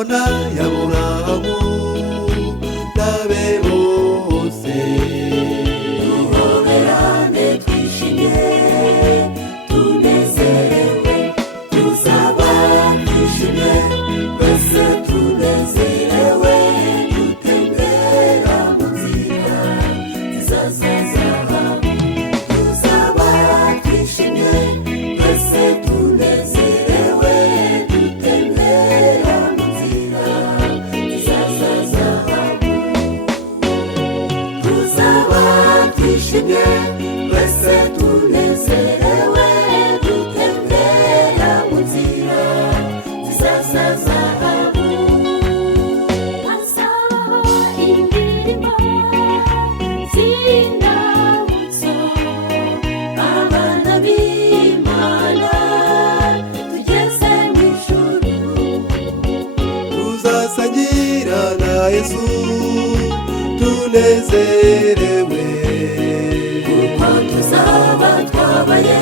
Mana y'Aburahamu n'abe bose. Duhoberane twishimye tunezerewe, tuzaba twishimye twese tunezerewe, dutembera mu nzira nziza za zahabu. Tuzaba twishimye twese tunezerewe, dutembera mu nzira nziza za zahabu. Tuzaba twishimye twese tunezerewe, dutembera mu nzira nziza za zahabu. Hazabaho indirimbo z'indamutso, abana b'Imana tugeze mu ijuru. Tuzasangira na Yesu tunezerewe, Kuko tuzaba twabaye